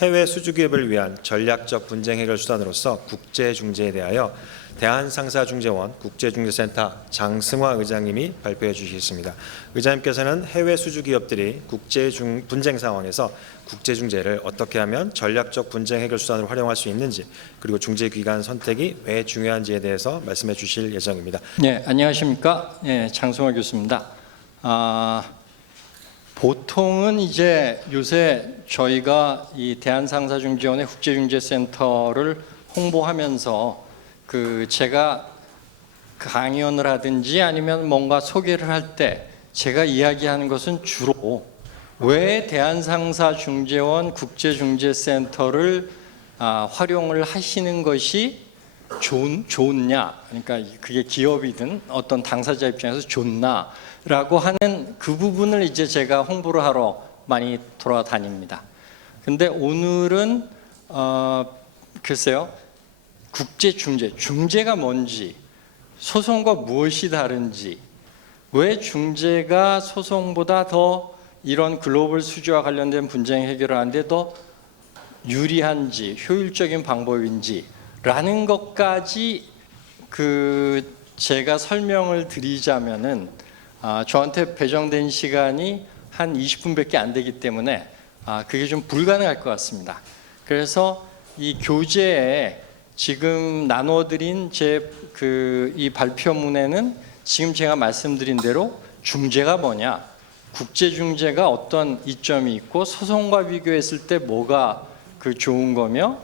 해외 수주기업을 위한 전략적 분쟁 해결 수단으로서 국제중재에 대하여 대한상사중재원 국제중재센터 장승화 의장님이 발표해 주시겠습니다. 의장님께서는 해외 수주기업들이 분쟁 상황에서 국제중재를 어떻게 하면 전략적 분쟁 해결 수단으로 활용할 수 있는지, 그리고 중재기관 선택이 왜 중요한지에 대해서 말씀해 주실 예정입니다. 네, 안녕하십니까? 네, 장승화 교수입니다. 보통은 이제 요새 저희가 이 대한상사중재원의 국제중재센터를 홍보하면서 제가 강연을 하든지 아니면 뭔가 소개를 할 때 제가 이야기하는 것은 주로 왜 대한상사중재원 국제중재센터를 활용을 하시는 것이 좋냐, 그러니까 그게 기업이든 어떤 당사자 입장에서 좋나라고 하는 그 부분을 이제 제가 홍보를 하러 많이 돌아다닙니다. 근데 오늘은 글쎄요, 중재가 뭔지, 소송과 무엇이 다른지, 왜 중재가 소송보다 더 이런 글로벌 수주와 관련된 분쟁 해결을 하는데 더 유리한지, 효율적인 방법인지 라는 것까지 제가 설명을 드리자면은 저한테 배정된 시간이 한 20분밖에 안 되기 때문에 그게 좀 불가능할 것 같습니다. 그래서 이 교재에 지금 나눠드린 이 발표문에는 지금 제가 말씀드린 대로 중재가 뭐냐, 국제중재가 어떤 이점이 있고 소송과 비교했을 때 뭐가 좋은 거며,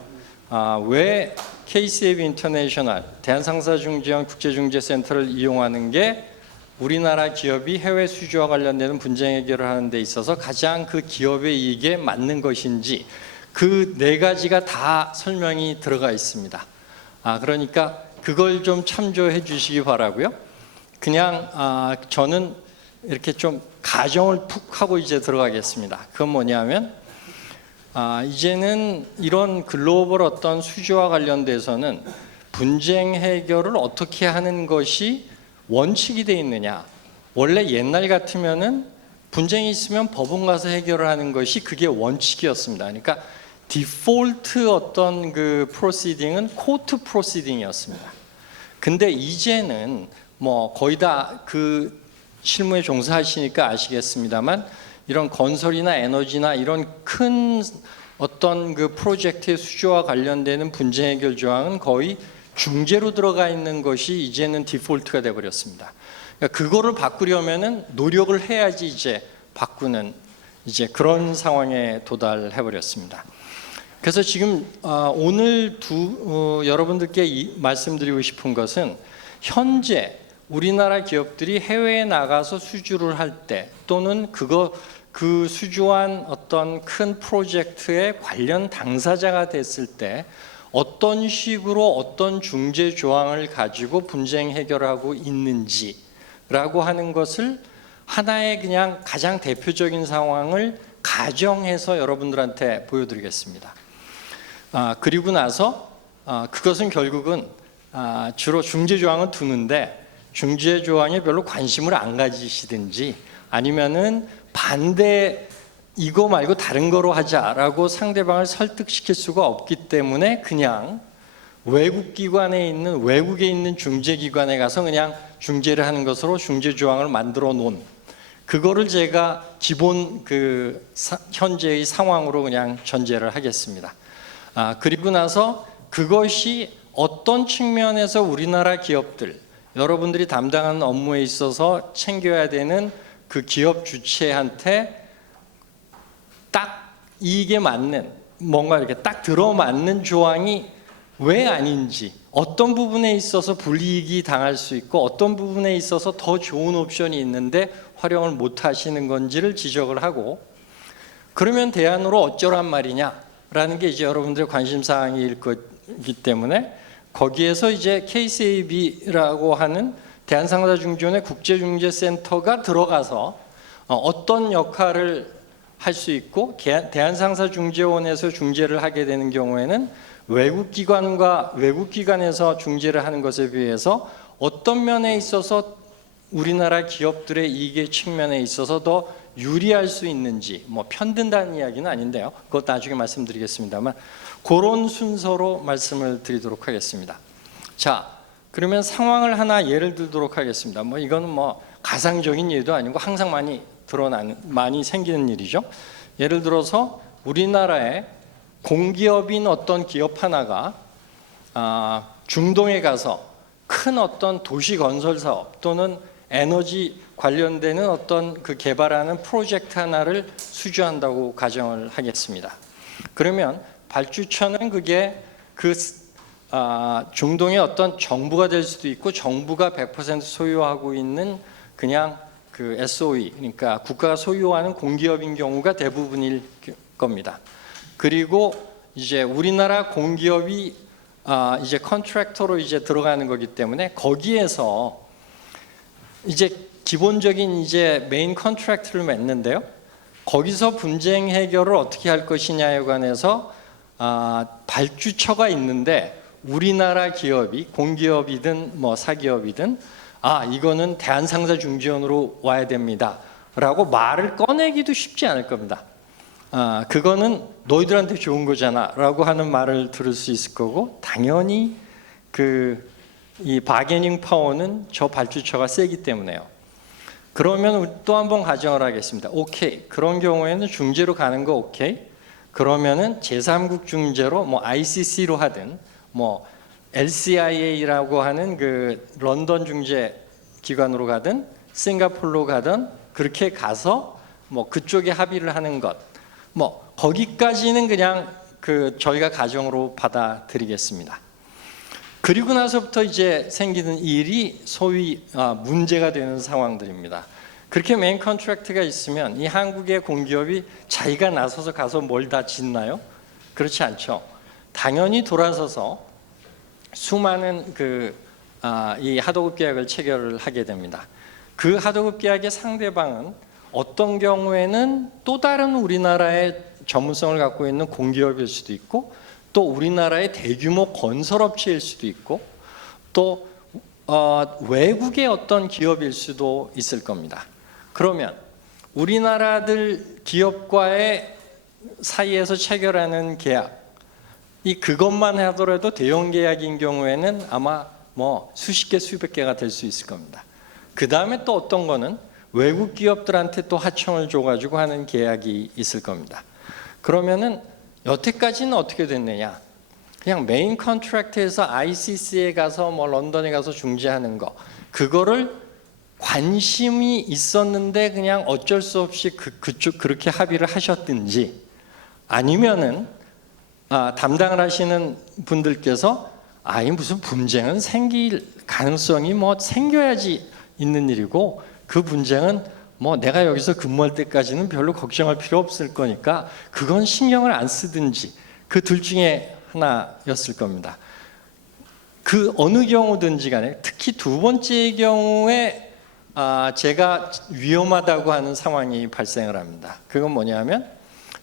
왜 KCAB 인터내셔널 대한상사중재원 국제중재센터를 이용하는 게 우리나라 기업이 해외 수주와 관련되는 분쟁 해결을 하는 데 있어서 가장 그 기업의 이익에 맞는 것인지, 그 네 가지가 다 설명이 들어가 있습니다. 그러니까 그걸 좀 참조해 주시기 바라고요. 그냥 저는 이렇게 좀 가정을 푹 하고 이제 들어가겠습니다. 그건 뭐냐면 이제는 이런 글로벌 어떤 수주와 관련돼서는 분쟁 해결을 어떻게 하는 것이 원칙이 돼 있느냐. 원래 옛날 같으면은 분쟁이 있으면 법원 가서 해결을 하는 것이 그게 원칙이었습니다. 그러니까 디폴트 어떤 프로시딩은 코트 프로시딩이었습니다. 근데 이제는 뭐 거의 다 실무에 종사하시니까 아시겠습니다만, 이런 건설이나 에너지나 이런 큰 어떤 프로젝트의 수주와 관련되는 분쟁 해결 조항은 거의 중재로 들어가 있는 것이 이제는 디폴트가 돼 버렸습니다. 그러니까 그거를 바꾸려면은 노력을 해야지 이제 바꾸는 그런 상황에 도달해 버렸습니다. 그래서 지금 오늘 여러분들께 말씀드리고 싶은 것은, 현재 우리나라 기업들이 해외에 나가서 수주를 할 때, 또는 그 수주한 어떤 큰 프로젝트의 관련 당사자가 됐을 때 어떤 식으로 어떤 중재 조항을 가지고 분쟁 해결하고 있는지라고 하는 것을 하나의 그냥 가장 대표적인 상황을 가정해서 여러분들한테 보여드리겠습니다. 그리고 나서 그것은 결국은 주로 중재 조항은 두는데, 중재 조항에 별로 관심을 안 가지시든지 아니면은 반대 이거 말고 다른 거로 하자라고 상대방을 설득시킬 수가 없기 때문에 그냥 외국에 있는 중재기관에 가서 그냥 중재를 하는 것으로 중재 조항을 만들어 놓은, 그거를 제가 기본 현재의 상황으로 그냥 전제를 하겠습니다. 그리고 나서 그것이 어떤 측면에서 우리나라 기업들, 여러분들이 담당하는 업무에 있어서 챙겨야 되는 그 기업 주체한테 딱 이익에 맞는, 뭔가 이렇게 딱 들어맞는 조항이 왜 아닌지, 어떤 부분에 있어서 불이익이 당할 수 있고 어떤 부분에 있어서 더 좋은 옵션이 있는데 활용을 못 하시는 건지를 지적을 하고, 그러면 대안으로 어쩌란 말이냐라는 게 이제 여러분들의 관심사항일 거기 때문에, 거기에서 이제 KCAB라고 하는 대한상사중재원의 국제중재센터가 들어가서 어떤 역할을 할 수 있고, 대한상사중재원에서 중재를 하게 되는 경우에는 외국기관에서 중재를 하는 것에 비해서 어떤 면에 있어서 우리나라 기업들의 이익의 측면에 있어서 더 유리할 수 있는지, 뭐 편든다는 이야기는 아닌데요. 그것 나중에 말씀드리겠습니다만 그런 순서로 말씀을 드리도록 하겠습니다. 자, 그러면 상황을 하나 예를 들도록 하겠습니다. 뭐 이거는 뭐 가상적인 예도 아니고 항상 많이 생기는 일이죠. 예를 들어서 우리나라에 공기업인 어떤 기업 하나가 중동에 가서 큰 어떤 도시 건설 사업 또는 에너지 관련되는 어떤 그 개발하는 프로젝트 하나를 수주한다고 가정을 하겠습니다. 그러면 발주처는 그게 중동의 어떤 정부가 될 수도 있고 정부가 100% 소유하고 있는 그냥 그 SOE, 그러니까 국가가 소유하는 공기업인 경우가 대부분일 겁니다. 그리고 이제 우리나라 공기업이 이제 컨트랙터로 이제 들어가는 거기 때문에 거기에서 이제 기본적인 이제 메인 컨트랙트를 맺는데요. 거기서 분쟁 해결을 어떻게 할 것이냐에 관해서 발주처가 있는데 우리나라 기업이 공기업이든 뭐 사기업이든 이거는 대한상사중재원으로 와야 됩니다 라고 말을 꺼내기도 쉽지 않을 겁니다. 그거는 너희들한테 좋은 거잖아 라고 하는 말을 들을 수 있을 거고, 당연히 이 바게닝 파워는 저 발주처가 세기 때문에요. 그러면 또 한 번 가정을 하겠습니다. 오케이, 그런 경우에는 중재로 가는 거 오케이. 그러면은 제3국 중재로 뭐 ICC로 하든 뭐 LCIA라고 하는 그 런던 중재 기관으로 가든 싱가포르로 가든 그렇게 가서 뭐 그쪽에 합의를 하는 것, 뭐 거기까지는 그냥 저희가 가정으로 받아들이겠습니다. 그리고 나서부터 이제 생기는 일이 소위 문제가 되는 상황들입니다. 그렇게 메인 컨트랙트가 있으면 이 한국의 공기업이 자기가 나서서 가서 뭘 다 짓나요? 그렇지 않죠. 당연히 돌아서서 수많은 이 하도급 계약을 체결을 하게 됩니다. 그 하도급 계약의 상대방은 어떤 경우에는 또 다른 우리나라의 전문성을 갖고 있는 공기업일 수도 있고, 또 우리나라의 대규모 건설업체일 수도 있고, 또 외국의 어떤 기업일 수도 있을 겁니다. 그러면 우리나라들 기업과의 사이에서 체결하는 계약, 그것만 하더라도 대형 계약인 경우에는 아마 뭐 수십 개, 수백 개가 될 수 있을 겁니다. 그 다음에 또 어떤 거는 외국 기업들한테 또 하청을 줘가지고 하는 계약이 있을 겁니다. 그러면은 여태까지는 어떻게 됐느냐? 그냥 메인 컨트랙트에서 ICC에 가서 뭐 런던에 가서 중재하는 거, 그거를 관심이 있었는데 그냥 어쩔 수 없이 그쪽 그렇게 합의를 하셨든지, 아니면은 담당을 하시는 분들께서 이 무슨 분쟁은 생길 가능성이 뭐 생겨야지 있는 일이고, 그 분쟁은 뭐 내가 여기서 근무할 때까지는 별로 걱정할 필요 없을 거니까 그건 신경을 안 쓰든지, 그 둘 중에 하나였을 겁니다. 그 어느 경우든지 간에 특히 두 번째의 경우에 제가 위험하다고 하는 상황이 발생을 합니다. 그건 뭐냐면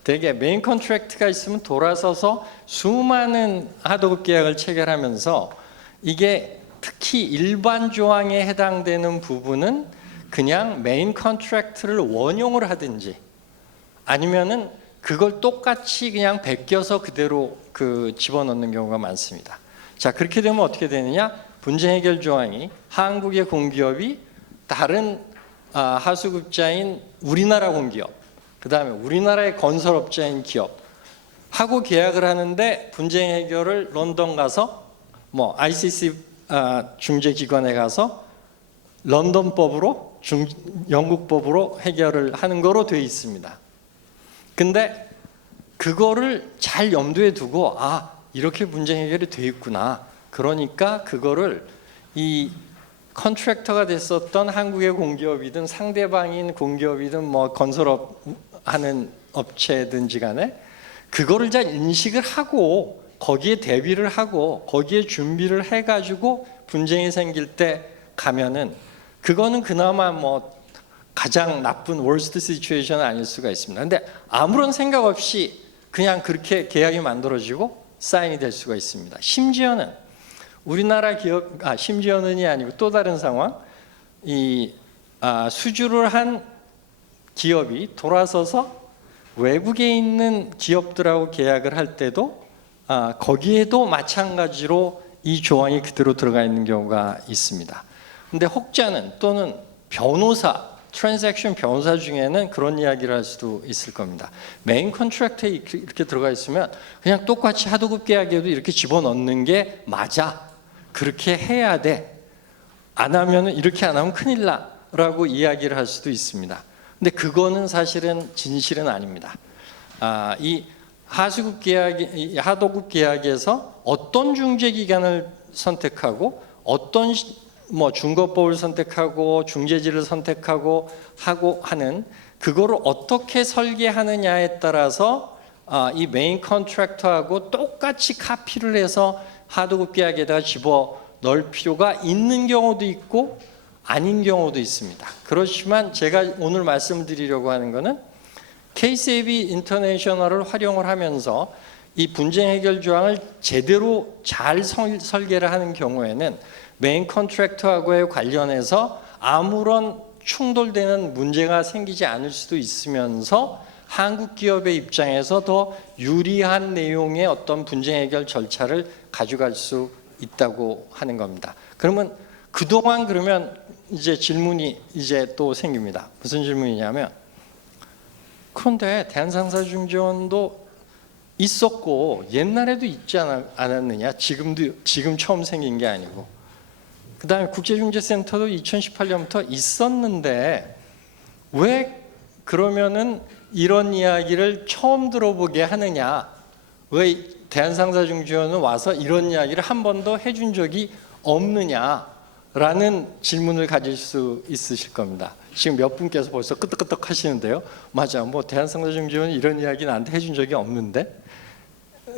되게 메인 컨트랙트가 있으면 돌아서서 수많은 하도급 계약을 체결하면서 이게 특히 일반 조항에 해당되는 부분은 그냥 메인 컨트랙트를 원용을 하든지, 아니면은 그걸 똑같이 그냥 베껴서 그대로 집어넣는 경우가 많습니다. 자, 그렇게 되면 어떻게 되느냐? 분쟁 해결 조항이 한국의 공기업이 다른 하수급자인 우리나라 공기업, 그 다음에 우리나라의 건설업자인 기업 하고 계약을 하는데, 분쟁 해결을 런던 가서 뭐 ICC 중재기관에 가서 런던법으로 영국법으로 해결을 하는 거로 되어 있습니다. 근데 그거를 잘 염두에 두고 이렇게 분쟁 해결이 되어 있구나. 그러니까 그거를 이 컨트랙터가 됐었던 한국의 공기업이든 상대방인 공기업이든 뭐 건설업 하는 업체든지 간에 그거를 잘 인식을 하고 거기에 대비를 하고 거기에 준비를 해가지고 분쟁이 생길 때 가면은, 그거는 그나마 뭐 가장 나쁜 worst situation은 아닐 수가 있습니다. 근데 아무런 생각 없이 그냥 그렇게 계약이 만들어지고 사인이 될 수가 있습니다. 심지어는 우리나라 기업, 심지어는이 아니고 또 다른 상황, 수주를 한 기업이 돌아서서 외국에 있는 기업들하고 계약을 할 때도 거기에도 마찬가지로 이 조항이 그대로 들어가 있는 경우가 있습니다. 근데 혹자는 또는 변호사, 트랜잭션 변호사 중에는 그런 이야기를 할 수도 있을 겁니다. 메인 컨트랙트에 이렇게 들어가 있으면 그냥 똑같이 하도급 계약에도 이렇게 집어넣는 게 맞아. 그렇게 해야 돼. 안 하면 이렇게 안 하면 큰일 나라고 이야기를 할 수도 있습니다. 근데 그거는 사실은 진실은 아닙니다. 이 하수급 계약, 하도급 계약에서 어떤 중재 기간을 선택하고 어떤 중거법을 선택하고 중재지를 선택하고 하는 그거를 어떻게 설계하느냐에 따라서 이 메인 컨트랙터하고 똑같이 카피를 해서 하도급 계약에다가 집어 넣을 필요가 있는 경우도 있고 아닌 경우도 있습니다. 그렇지만 제가 오늘 말씀드리려고 하는 것은 KCAB 인터내셔널을 활용을 하면서 이 분쟁 해결 조항을 제대로 잘 설계를 하는 경우에는 메인 컨트랙터하고의 관련해서 아무런 충돌되는 문제가 생기지 않을 수도 있으면서 한국 기업의 입장에서 더 유리한 내용의 어떤 분쟁 해결 절차를 가져갈 수 있다고 하는 겁니다. 그러면 그동안 그러면 이제 질문이 이제 또 생깁니다. 무슨 질문이냐면 그런데 대한상사중재원도 있었고 옛날에도 있지 않았느냐? 지금 처음 생긴 게 아니고. 그다음에 국제중재센터도 2018년부터 있었는데 왜 그러면은 이런 이야기를 처음 들어보게 하느냐? 왜 대한상사중재원은 와서 이런 이야기를 한 번도 해준 적이 없느냐라는 질문을 가질 수 있으실 겁니다. 지금 몇 분께서 벌써 끄떡끄떡 하시는데요. 맞아, 대한상사중재원은 이런 이야기 나한테 해준 적이 없는데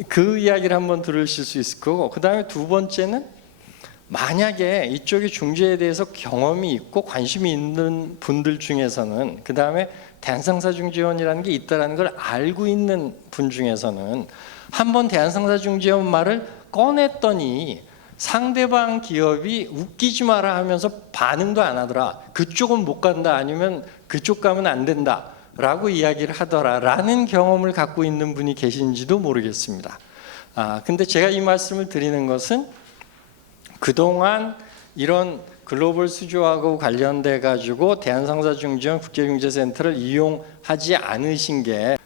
그 이야기를 한번 들으실 수 있을 거고, 그 다음에 두 번째는 만약에 이쪽의 중재에 대해서 경험이 있고 관심이 있는 분들 중에서는, 그 다음에 대한상사중재원이라는 게 있다는 걸 알고 있는 분 중에서는 한번 대한상사중재원 말을 꺼냈더니 상대방 기업이 웃기지 마라 하면서 반응도 안 하더라. 그쪽은 못 간다, 아니면 그쪽 가면 안 된다 라고 이야기를 하더라 라는 경험을 갖고 있는 분이 계신지도 모르겠습니다. 근데 제가 이 말씀을 드리는 것은 그동안 이런 글로벌 수주하고 관련돼 가지고 대한상사중재원 국제중재센터를 이용하지 않으신 게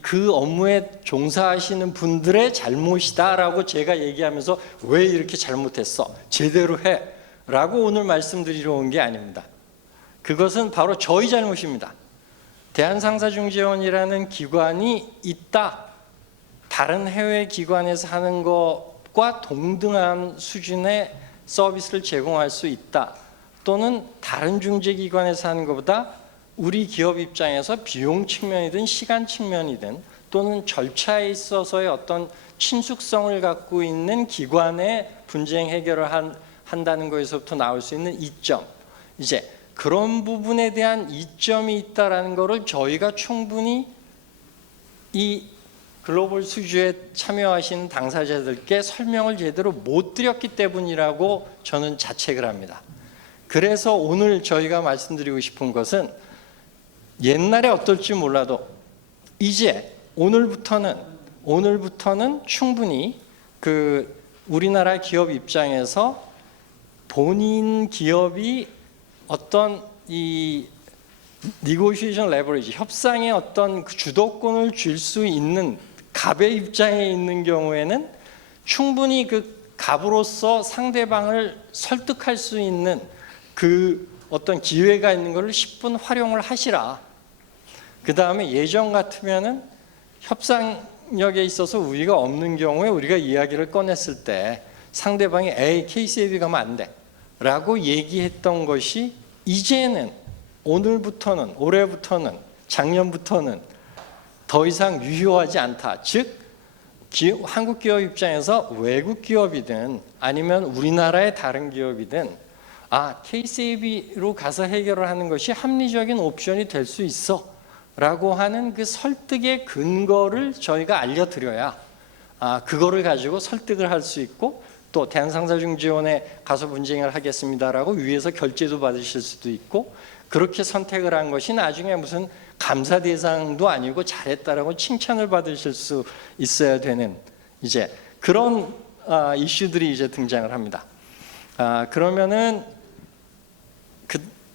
그 업무에 종사하시는 분들의 잘못이다라고 제가 얘기하면서 왜 이렇게 잘못했어? 제대로 해! 라고 오늘 말씀드리러 온 게 아닙니다. 그것은 바로 저희 잘못입니다. 대한상사중재원이라는 기관이 있다. 다른 해외 기관에서 하는 것과 동등한 수준의 서비스를 제공할 수 있다. 또는 다른 중재기관에서 하는 것보다 우리 기업 입장에서 비용 측면이든 시간 측면이든 또는 절차에 있어서의 어떤 친숙성을 갖고 있는 기관의 분쟁 해결을 한다는 것에서부터 나올 수 있는 이점, 이제 그런 부분에 대한 이점이 있다라는 것을 저희가 충분히 이 글로벌 수주에 참여하신 당사자들께 설명을 제대로 못 드렸기 때문이라고 저는 자책을 합니다. 그래서 오늘 저희가 말씀드리고 싶은 것은 옛날에 어떨지 몰라도 이제 오늘부터는 충분히 우리나라 기업 입장에서 본인 기업이 어떤 이 negotiation leverage, 협상의 어떤 주도권을 줄 수 있는 갑의 입장에 있는 경우에는 충분히 그 갑으로서 상대방을 설득할 수 있는 그 어떤 기회가 있는 것을 10분 활용을 하시라. 그 다음에 예전 같으면은 협상력에 있어서 우위가 없는 경우에 우리가 이야기를 꺼냈을 때 상대방이 에이 KCAB 가면 안 돼 라고 얘기했던 것이 이제는 오늘부터는, 올해부터는, 작년부터는 더 이상 유효하지 않다. 즉 한국 기업 입장에서 외국 기업이든 아니면 우리나라의 다른 기업이든 KCAB로 가서 해결을 하는 것이 합리적인 옵션이 될 수 있어 라고 하는 그 설득의 근거를 저희가 알려드려야 그거를 가지고 설득을 할 수 있고, 또 대한상사중재원에 가서 분쟁을 하겠습니다라고 위에서 결제도 받으실 수도 있고, 그렇게 선택을 한 것이 나중에 무슨 감사 대상도 아니고 잘했다라고 칭찬을 받으실 수 있어야 되는 이제 그런 이슈들이 이제 등장을 합니다. 그러면은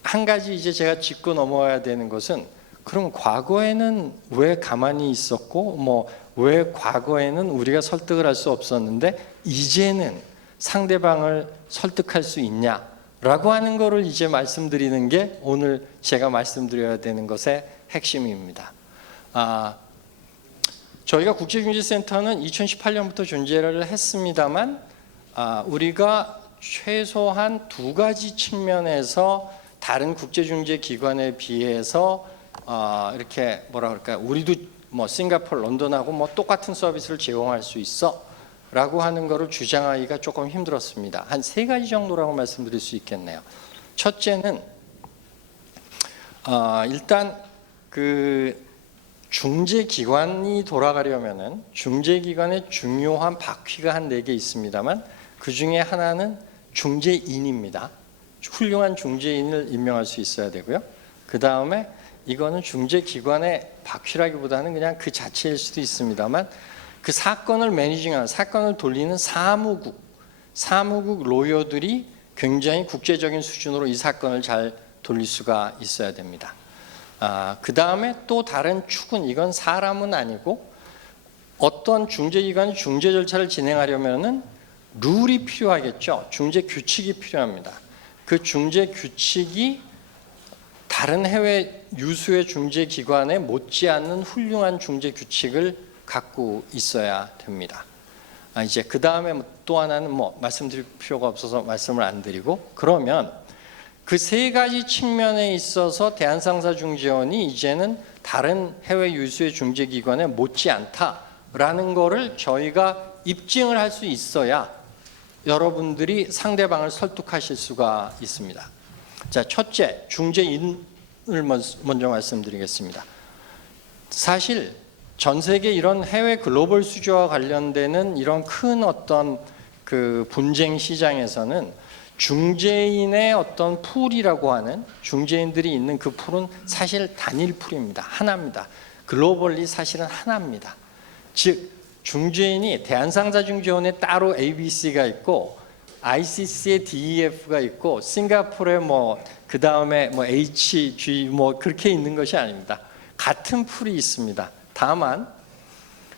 한 가지 이제 제가 짚고 넘어가야 되는 것은 그럼 과거에는 왜 가만히 있었고 뭐 왜 과거에는 우리가 설득을 할 수 없었는데 이제는 상대방을 설득할 수 있냐라고 하는 거를 이제 말씀드리는 게 오늘 제가 말씀드려야 되는 것의 핵심입니다. 저희가 국제중재센터는 2018년부터 존재를 했습니다만 우리가 최소한 두 가지 측면에서 다른 국제중재기관에 비해서 이렇게 뭐라 그럴까요? 우리도 뭐 싱가포르, 런던하고 뭐 똑같은 서비스를 제공할 수 있어 라고 하는 거를 주장하기가 조금 힘들었습니다. 한 세 가지 정도라고 말씀드릴 수 있겠네요. 첫째는 일단 그 중재기관이 돌아가려면은 중재기관의 중요한 바퀴가 한 4개 있습니다만 그 중에 하나는 중재인입니다. 훌륭한 중재인을 임명할 수 있어야 되고요. 그 다음에 이거는 중재기관의 바퀴라기보다는 그냥 그 자체일 수도 있습니다만 그 사건을 매니징하는, 사건을 돌리는 사무국 로여들이 굉장히 국제적인 수준으로 이 사건을 잘 돌릴 수가 있어야 됩니다. 그 다음에 또 다른 축은 이건 사람은 아니고 어떤 중재기관이 중재 절차를 진행하려면은 룰이 필요하겠죠. 중재 규칙이 필요합니다. 그 중재 규칙이 다른 해외 유수의 중재기관에 못지않는 훌륭한 중재 규칙을 갖고 있어야 됩니다. 이제 그 다음에 또 하나는 뭐 말씀드릴 필요가 없어서 말씀을 안 드리고 그러면 그 세 가지 측면에 있어서 대한상사중재원이 이제는 다른 해외 유수의 중재기관에 못지않다라는 거를 저희가 입증을 할 수 있어야 여러분들이 상대방을 설득하실 수가 있습니다. 자, 첫째, 중재인을 먼저 말씀드리겠습니다. 사실 전 세계 이런 해외 글로벌 수주와 관련되는 이런 큰 어떤 그 분쟁 시장에서는 중재인의 어떤 풀이라고 하는 중재인들이 있는 그 풀은 사실 단일 풀입니다. 하나입니다. 글로벌리 사실은 하나입니다. 즉 중재인이 대한상사중재원에 따로 ABC가 있고 ICC에 DEF가 있고 싱가포르에 뭐 그 다음에 뭐 HG 뭐 그렇게 있는 것이 아닙니다. 같은 풀이 있습니다. 다만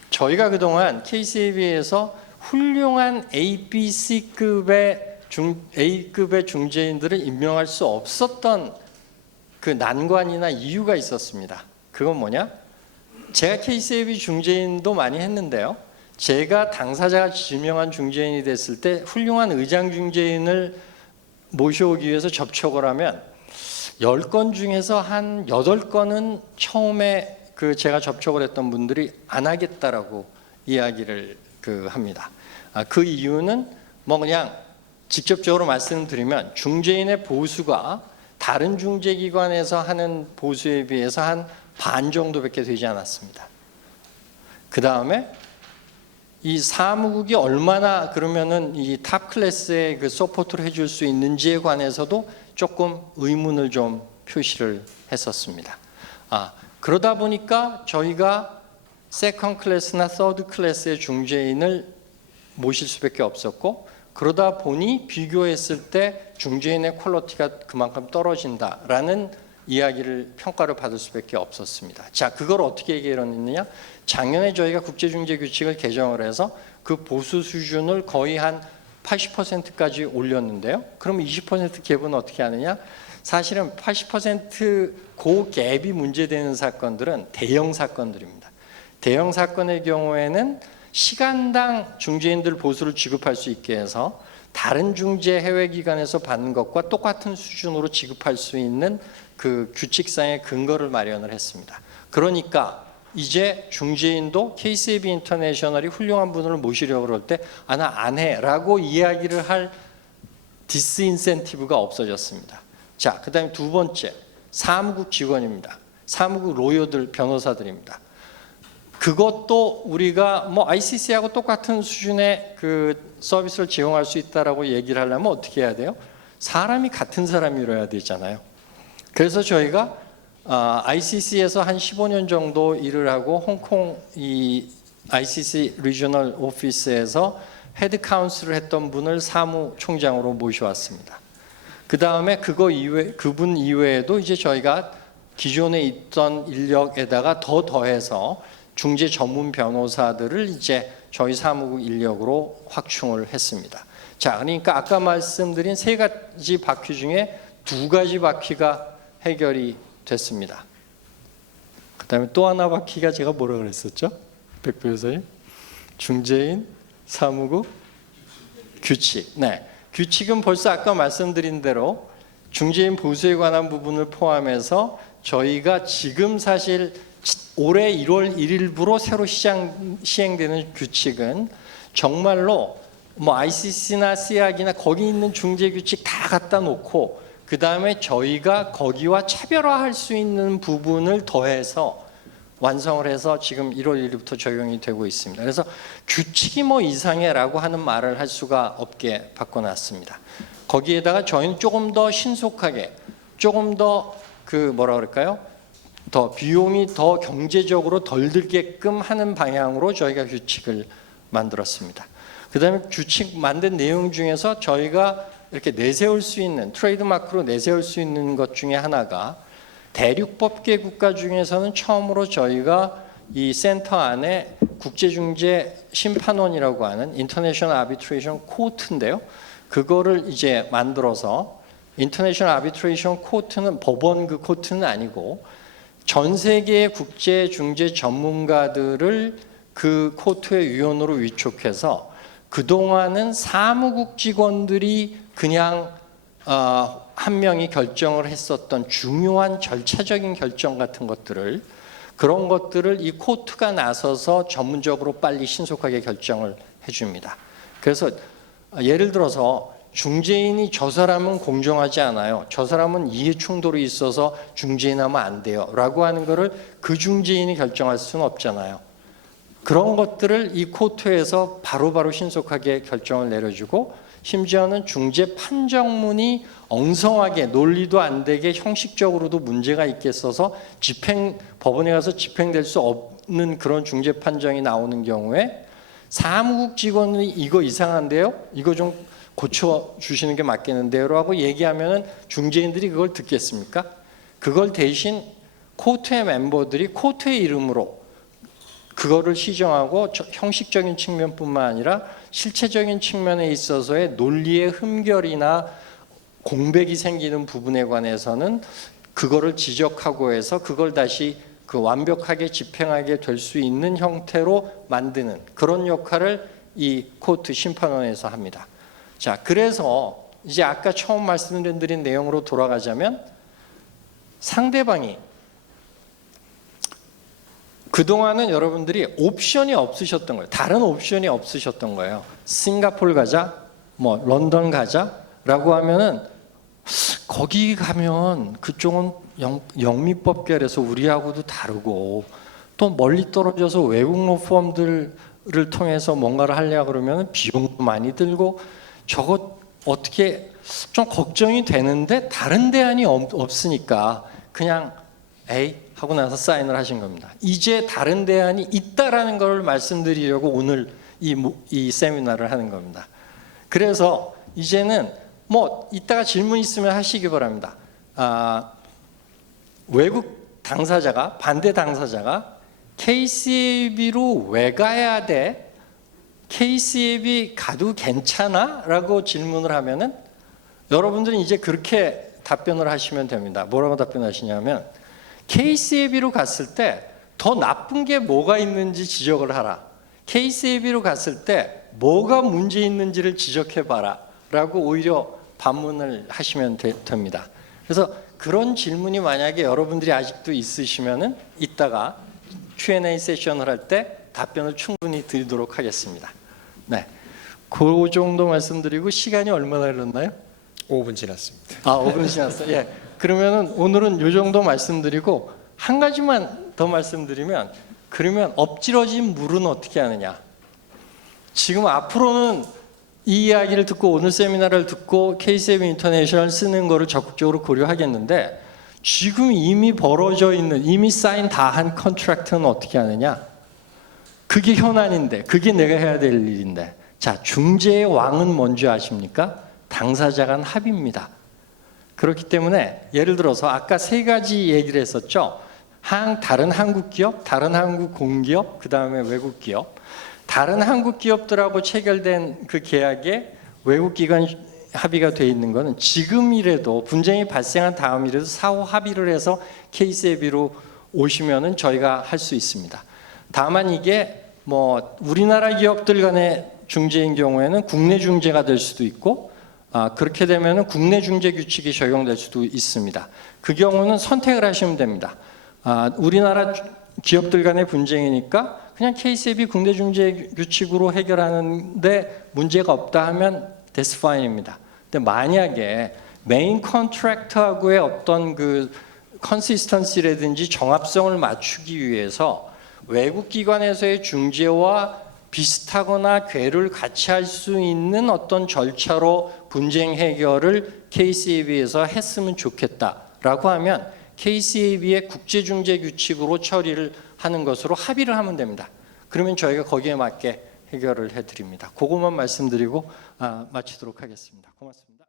저희가 그동안 KCAB에서 훌륭한 ABC급의 A급의 중재인들을 임명할 수 없었던 그 난관이나 이유가 있었습니다. 그건 뭐냐? 제가 KCAB 중재인도 많이 했는데요. 제가 당사자가 지명한 중재인이 됐을 때 훌륭한 의장 중재인을 모셔오기 위해서 접촉을 하면 10건 중에서 한 8건은 처음에 그 제가 접촉을 했던 분들이 안 하겠다라고 이야기를 합니다. 그 이유는 뭐 그냥 직접적으로 말씀드리면 중재인의 보수가 다른 중재기관에서 하는 보수에 비해서 한 반 정도밖에 되지 않았습니다. 그 다음에 이 사무국이 얼마나 그러면은 이 탑 클래스의 그 서포트를 해줄 수 있는지에 관해서도 조금 의문을 좀 표시를 했었습니다. 그러다 보니까 저희가 세컨 클래스나 서드 클래스의 중재인을 모실 수밖에 없었고 그러다 보니 비교했을 때 중재인의 퀄리티가 그만큼 떨어진다라는 이야기를 평가를 받을 수밖에 없었습니다. 자, 그걸 어떻게 해결했느냐? 작년에 저희가 국제중재 규칙을 개정을 해서 그 보수 수준을 거의 한 80%까지 올렸는데요. 그럼 20% 갭은 어떻게 하느냐? 사실은 80% 그 갭이 문제되는 사건들은 대형 사건들입니다. 대형 사건의 경우에는 시간당 중재인들 보수를 지급할 수 있게 해서 다른 중재 해외 기관에서 받는 것과 똑같은 수준으로 지급할 수 있는 그 규칙상의 근거를 마련을 했습니다. 그러니까 이제 중재인도 KCAB 인터내셔널이 훌륭한 분을 모시려고 그럴 때 나 안 해라고 이야기를 할 디스인센티브가 없어졌습니다. 자, 그다음에 두 번째, 사무국 직원입니다. 사무국 로여들, 변호사들입니다. 그것도 우리가 뭐 ICC하고 똑같은 수준의 그 서비스를 제공할 수 있다라고 얘기를 하려면 어떻게 해야 돼요? 사람이 같은 사람이어야 되잖아요. 그래서 저희가 ICC에서 한 15년 정도 일을 하고 홍콩 이 ICC 리저널 오피스에서 헤드 카운슬을 했던 분을 사무총장으로 모셔왔습니다. 그 다음에 그분 이외에도 이제 저희가 기존에 있던 인력에다가 더 더해서 중재 전문 변호사들을 이제 저희 사무국 인력으로 확충을 했습니다. 자, 그러니까 아까 말씀드린 세 가지 바퀴 중에 두 가지 바퀴가 해결이 됐습니다. 그다음에 또 하나 바퀴가 제가 뭐라 그랬었죠? 백 변호사님? 중재인, 사무국, 규칙. 네, 규칙은 벌써 아까 말씀드린 대로 중재인 보수에 관한 부분을 포함해서 저희가 지금 사실 올해 1월 1일부로 새로 시행되는 규칙은 정말로 뭐 ICC나 CEAC이나 거기 있는 중재 규칙 다 갖다 놓고 그 다음에 저희가 거기와 차별화할 수 있는 부분을 더해서 완성을 해서 지금 1월 1일부터 적용이 되고 있습니다. 그래서 규칙이 뭐 이상해라고 하는 말을 할 수가 없게 바꿔놨습니다. 거기에다가 저희는 조금 더 신속하게, 조금 더 뭐라 그럴까요? 더 비용이 더 경제적으로 덜 들게끔 하는 방향으로 저희가 규칙을 만들었습니다. 그 다음에 규칙 만든 내용 중에서 저희가 이렇게 내세울 수 있는 트레이드마크로 내세울 수 있는 것 중에 하나가 대륙법계 국가 중에서는 처음으로 저희가 이 센터 안에 국제중재 심판원이라고 하는 인터내셔널 아비트레이션 코트인데요. 그거를 이제 만들어서 인터내셔널 아비트레이션 코트는 법원 그 코트는 아니고 전 세계의 국제중재 전문가들을 그 코트의 위원으로 위촉해서 그동안은 사무국 직원들이 그냥 한 명이 결정을 했었던 중요한 절차적인 결정 같은 것들을 그런 것들을 이 코트가 나서서 전문적으로 빨리 신속하게 결정을 해줍니다. 그래서 예를 들어서 중재인이 저 사람은 공정하지 않아요. 저 사람은 이해 충돌이 있어서 중재인하면 안 돼요. 라고 하는 거를 그 중재인이 결정할 수는 없잖아요. 그런 것들을 이 코트에서 바로바로 신속하게 결정을 내려주고 심지어는 중재 판정문이 엉성하게 논리도 안 되게 형식적으로도 문제가 있겠어서 법원에 가서 집행될 수 없는 그런 중재 판정이 나오는 경우에 사무국 직원이 이거 이상한데요? 이거 좀 고쳐주시는 게 맞겠는데요? 라고 얘기하면 중재인들이 그걸 듣겠습니까? 그걸 대신 코트의 멤버들이 코트의 이름으로 그거를 시정하고 형식적인 측면뿐만 아니라 실체적인 측면에 있어서의 논리의 흠결이나 공백이 생기는 부분에 관해서는 그거를 지적하고 해서 그걸 다시 완벽하게 집행하게 될 수 있는 형태로 만드는 그런 역할을 이 코트 심판원에서 합니다. 자, 그래서 이제 아까 처음 말씀드린 내용으로 돌아가자면 상대방이 그동안은 여러분들이 옵션이 없으셨던 거예요. 다른 옵션이 없으셨던 거예요. 싱가포르 가자, 뭐 런던 가자라고 하면은 거기 가면 그쪽은 영미법결에서 우리하고도 다르고 또 멀리 떨어져서 외국 로펌들을 통해서 뭔가를 하려고 그러면 비용도 많이 들고 저거 어떻게 좀 걱정이 되는데 다른 대안이 없으니까 그냥 에이 하고 나서 사인을 하신 겁니다. 이제 다른 대안이 있다라는 걸 말씀드리려고 오늘 이 세미나를 하는 겁니다. 그래서 이제는 뭐 이따가 질문 있으면 하시기 바랍니다. 외국 당사자가 반대 당사자가 KCAB로 왜 가야 돼? KCAB 가도 괜찮아? 라고 질문을 하면은 여러분들은 이제 그렇게 답변을 하시면 됩니다. 뭐라고 답변하시냐면 KCAB로 갔을 때 더 나쁜 게 뭐가 있는지 지적을 하라. KCAB로 갔을 때 뭐가 문제 있는지를 지적해봐라. 라고 오히려 반문을 하시면 됩니다. 그래서 그런 질문이 만약에 여러분들이 아직도 있으시면은 이따가 Q&A 세션을 할 때 답변을 충분히 드리도록 하겠습니다. 네, 그 정도 말씀드리고 시간이 얼마나 흘렀나요? 5분 지났습니다. 5분 지났어요. 예. 그러면은 오늘은 이 정도 말씀드리고 한 가지만 더 말씀드리면 그러면 엎질러진 물은 어떻게 하느냐? 지금 앞으로는 이 이야기를 듣고 오늘 세미나를 듣고 KCAB 인터내셔널 쓰는 거를 적극적으로 고려하겠는데 지금 이미 벌어져 있는, 이미 사인 다 한 컨트랙트는 어떻게 하느냐? 그게 현안인데, 그게 내가 해야 될 일인데. 자, 중재의 왕은 뭔지 아십니까? 당사자 간 합의입니다. 그렇기 때문에 예를 들어서 아까 세 가지 얘기를 했었죠. 다른 한국 기업, 다른 한국 공기업, 그 다음에 외국 기업. 다른 한국 기업들하고 체결된 그 계약에 외국 기관 합의가 돼 있는 거는 지금이라도 분쟁이 발생한 다음이라도 사후 합의를 해서 KCAB로 오시면은 저희가 할 수 있습니다. 다만 이게 뭐 우리나라 기업들 간의 중재인 경우에는 국내 중재가 될 수도 있고 그렇게 되면은 국내 중재 규칙이 적용될 수도 있습니다. 그 경우는 선택을 하시면 됩니다. 우리나라 기업들 간의 분쟁이니까 그냥 KCAB 국내 중재 규칙으로 해결하는데 문제가 없다 하면 that's fine입니다. 근데 만약에 메인 컨트랙트하고의 어떤 그 컨시스턴시라든지 정합성을 맞추기 위해서 외국 기관에서의 중재와 비슷하거나 궤를 같이 할 수 있는 어떤 절차로 분쟁 해결을 KCAB에서 했으면 좋겠다라고 하면 KCAB의 국제중재 규칙으로 처리를 하는 것으로 합의를 하면 됩니다. 그러면 저희가 거기에 맞게 해결을 해드립니다. 그것만 말씀드리고 마치도록 하겠습니다. 고맙습니다.